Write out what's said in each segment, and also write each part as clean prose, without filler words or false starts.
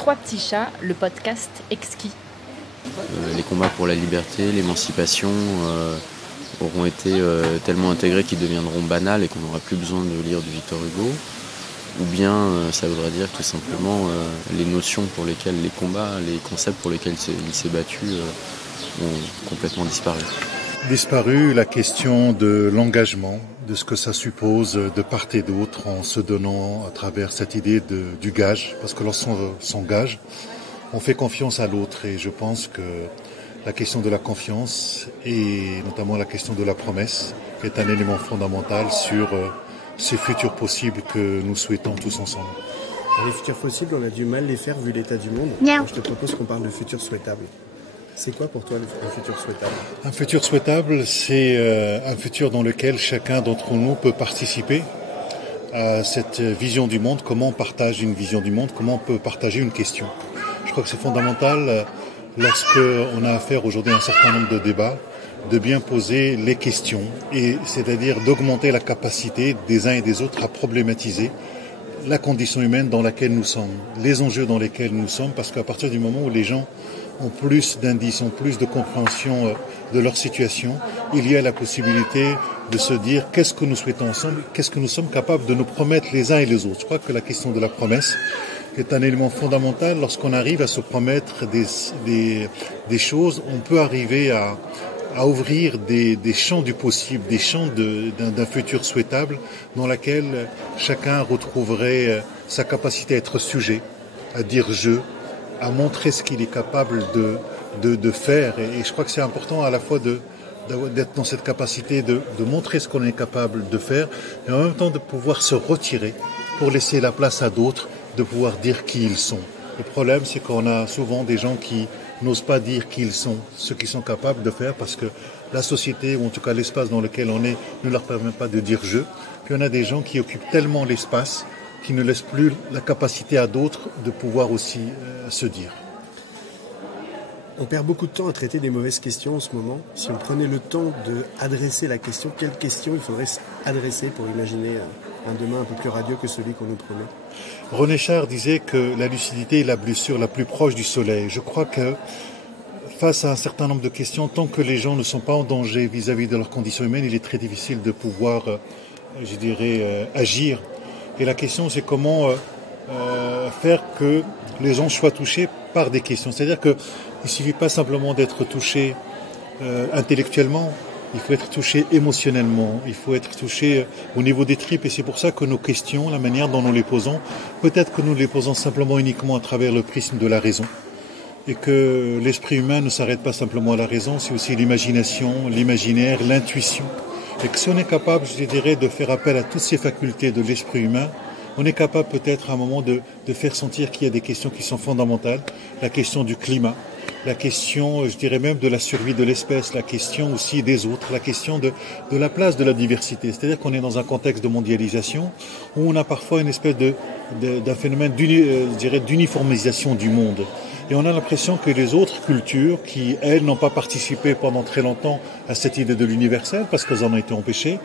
Trois petits chats, le podcast exquis. Les combats pour la liberté, l'émancipation auront été tellement intégrés qu'ils deviendront banals et qu'on n'aura plus besoin de lire du Victor Hugo. Ou bien ça voudrait dire tout simplement les notions pour lesquelles les combats, les concepts pour lesquels il s'est battu ont complètement disparu. Disparu la question de l'engagement, de ce que ça suppose de part et d'autre en se donnant à travers cette idée du gage, parce que lorsqu'on s'engage, on fait confiance à l'autre et je pense que la question de la confiance et notamment la question de la promesse est un élément fondamental sur ces futurs possibles que nous souhaitons tous ensemble. Les futurs possibles, on a du mal à les faire vu l'état du monde. Alors, je te propose qu'on parle de futur souhaitable. C'est quoi pour toi un futur souhaitable ? Un futur souhaitable, c'est un futur dans lequel chacun d'entre nous peut participer à cette vision du monde, comment on partage une vision du monde, comment on peut partager une question. Je crois que c'est fondamental, lorsqu'on a affaire aujourd'hui à un certain nombre de débats, de bien poser les questions, et c'est-à-dire d'augmenter la capacité des uns et des autres à problématiser la condition humaine dans laquelle nous sommes, les enjeux dans lesquels nous sommes, parce qu'à partir du moment où les gens ont plus d'indices, ont plus de compréhension de leur situation, il y a la possibilité de se dire qu'est-ce que nous souhaitons ensemble, qu'est-ce que nous sommes capables de nous promettre les uns et les autres. Je crois que la question de la promesse est un élément fondamental. Lorsqu'on arrive à se promettre des choses, on peut arriver à ouvrir des champs du possible, des champs d'un futur souhaitable dans lequel chacun retrouverait sa capacité à être sujet, à dire je, à montrer ce qu'il est capable de faire. Et je crois que c'est important à la fois d'être dans cette capacité de montrer ce qu'on est capable de faire, et en même temps de pouvoir se retirer pour laisser la place à d'autres de pouvoir dire qui ils sont. Le problème, c'est qu'on a souvent des gens qui n'osent pas dire qui ils sont, ce qu'ils sont capables de faire, parce que la société, ou en tout cas l'espace dans lequel on est, ne leur permet pas de dire je. Puis on a des gens qui occupent tellement l'espace qui ne laissent plus la capacité à d'autres de pouvoir aussi se dire. On perd beaucoup de temps à traiter des mauvaises questions en ce moment. Si on prenait le temps d'adresser la question, quelle question il faudrait adresser pour imaginer un demain un peu plus radieux que celui qu'on nous promet ? René Char disait que la lucidité est la blessure la plus proche du soleil. Je crois que face à un certain nombre de questions, tant que les gens ne sont pas en danger vis-à-vis de leurs conditions humaines, il est très difficile de pouvoir, agir. Et la question, c'est comment faire que les gens soient touchés par des questions. C'est-à-dire qu'il ne suffit pas simplement d'être touché intellectuellement, il faut être touché émotionnellement, il faut être touché au niveau des tripes. Et c'est pour ça que nos questions, la manière dont nous les posons, peut-être que nous les posons simplement uniquement à travers le prisme de la raison. Et que l'esprit humain ne s'arrête pas simplement à la raison, c'est aussi l'imagination, l'imaginaire, l'intuition. Et que si on est capable, je dirais, de faire appel à toutes ces facultés de l'esprit humain, on est capable peut-être à un moment de faire sentir qu'il y a des questions qui sont fondamentales. La question du climat, la question, je dirais même, de la survie de l'espèce, la question aussi des autres, la question de la place de la diversité. C'est-à-dire qu'on est dans un contexte de mondialisation où on a parfois une espèce d'un phénomène d'uniformisation du monde. Et on a l'impression que les autres cultures, qui, elles, n'ont pas participé pendant très longtemps à cette idée de l'universel, parce qu'elles en ont été empêchées,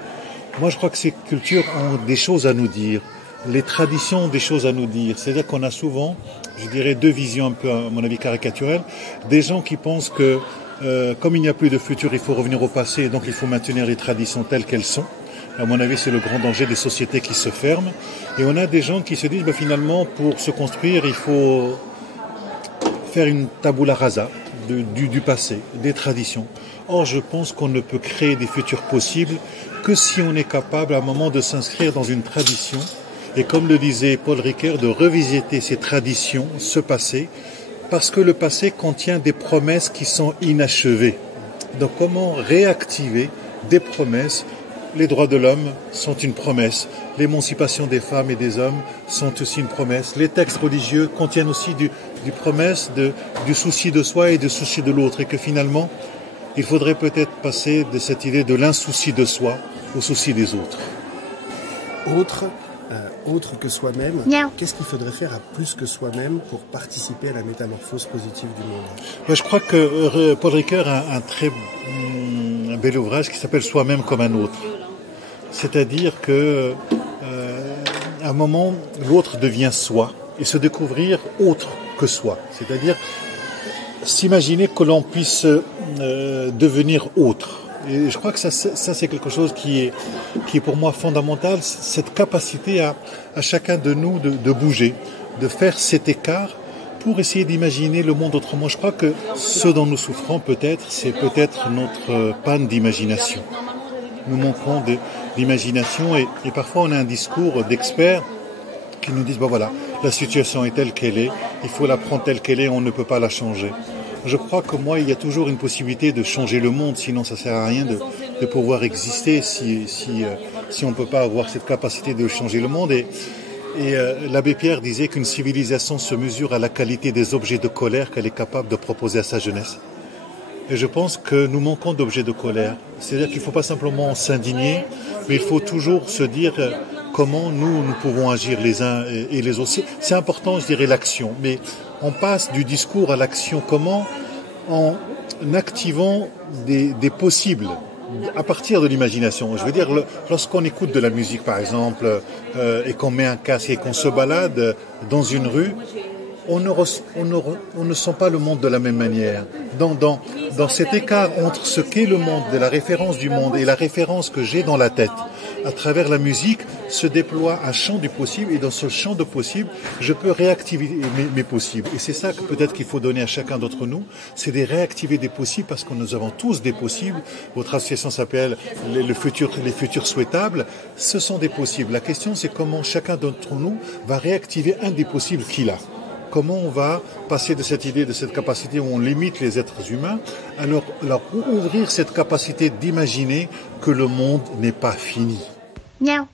moi je crois que ces cultures ont des choses à nous dire. Les traditions ont des choses à nous dire. C'est-à-dire qu'on a souvent, je dirais, deux visions un peu, à mon avis, caricaturelles. Des gens qui pensent que, comme il n'y a plus de futur, il faut revenir au passé, et donc il faut maintenir les traditions telles qu'elles sont. À mon avis, c'est le grand danger des sociétés qui se ferment. Et on a des gens qui se disent, finalement, pour se construire, il faut faire une tabula rasa du passé, des traditions. Or, je pense qu'on ne peut créer des futurs possibles que si on est capable, à un moment, de s'inscrire dans une tradition. Et comme le disait Paul Ricoeur, de revisiter ces traditions, ce passé, parce que le passé contient des promesses qui sont inachevées. Donc comment réactiver des promesses ? Les droits de l'homme sont une promesse. L'émancipation des femmes et des hommes sont aussi une promesse. Les textes religieux contiennent aussi du promesse du souci de soi et du souci de l'autre. Et que finalement, il faudrait peut-être passer de cette idée de l'insouci de soi au souci des autres. Autre que soi-même, qu'est-ce qu'il faudrait faire à plus que soi-même pour participer à la métamorphose positive du monde ? Je crois que Paul Ricoeur a un très bel ouvrage qui s'appelle « Soi-même comme un autre ». C'est-à-dire que à un moment, l'autre devient soi, et se découvrir autre que soi. C'est-à-dire s'imaginer que l'on puisse devenir autre. Et je crois que ça c'est quelque chose qui est pour moi fondamental, cette capacité à chacun de nous de bouger, de faire cet écart pour essayer d'imaginer le monde autrement. Je crois que ce dont nous souffrons c'est peut-être notre panne d'imagination. Nous manquons d'imagination et parfois on a un discours d'experts qui nous disent, voilà, la situation est telle qu'elle est, il faut la prendre telle qu'elle est, on ne peut pas la changer. Je crois que il y a toujours une possibilité de changer le monde, sinon ça sert à rien de pouvoir exister si on ne peut pas avoir cette capacité de changer le monde. Et l'abbé Pierre disait qu'une civilisation se mesure à la qualité des objets de colère qu'elle est capable de proposer à sa jeunesse. Et je pense que nous manquons d'objets de colère. C'est-à-dire qu'il ne faut pas simplement s'indigner, mais il faut toujours se dire comment nous pouvons agir les uns et les autres. C'est important, je dirais, l'action. Mais on passe du discours à l'action. Comment? En activant des possibles à partir de l'imagination. Je veux dire, lorsqu'on écoute de la musique, par exemple, et qu'on met un casque et qu'on se balade dans une rue, on ne sent pas le monde de la même manière. Dans cet écart entre ce qu'est le monde, de la référence du monde et la référence que j'ai dans la tête, à travers la musique, se déploie un champ du possible, et dans ce champ de possible, je peux réactiver mes possibles. Et c'est ça que peut-être qu'il faut donner à chacun d'entre nous, c'est de réactiver des possibles, parce que nous avons tous des possibles. Votre association s'appelle les futurs souhaitables. Ce sont des possibles. La question, c'est comment chacun d'entre nous va réactiver un des possibles qu'il a. Comment on va passer de cette idée, de cette capacité où on limite les êtres humains, alors ouvrir cette capacité d'imaginer que le monde n'est pas fini. Miaou.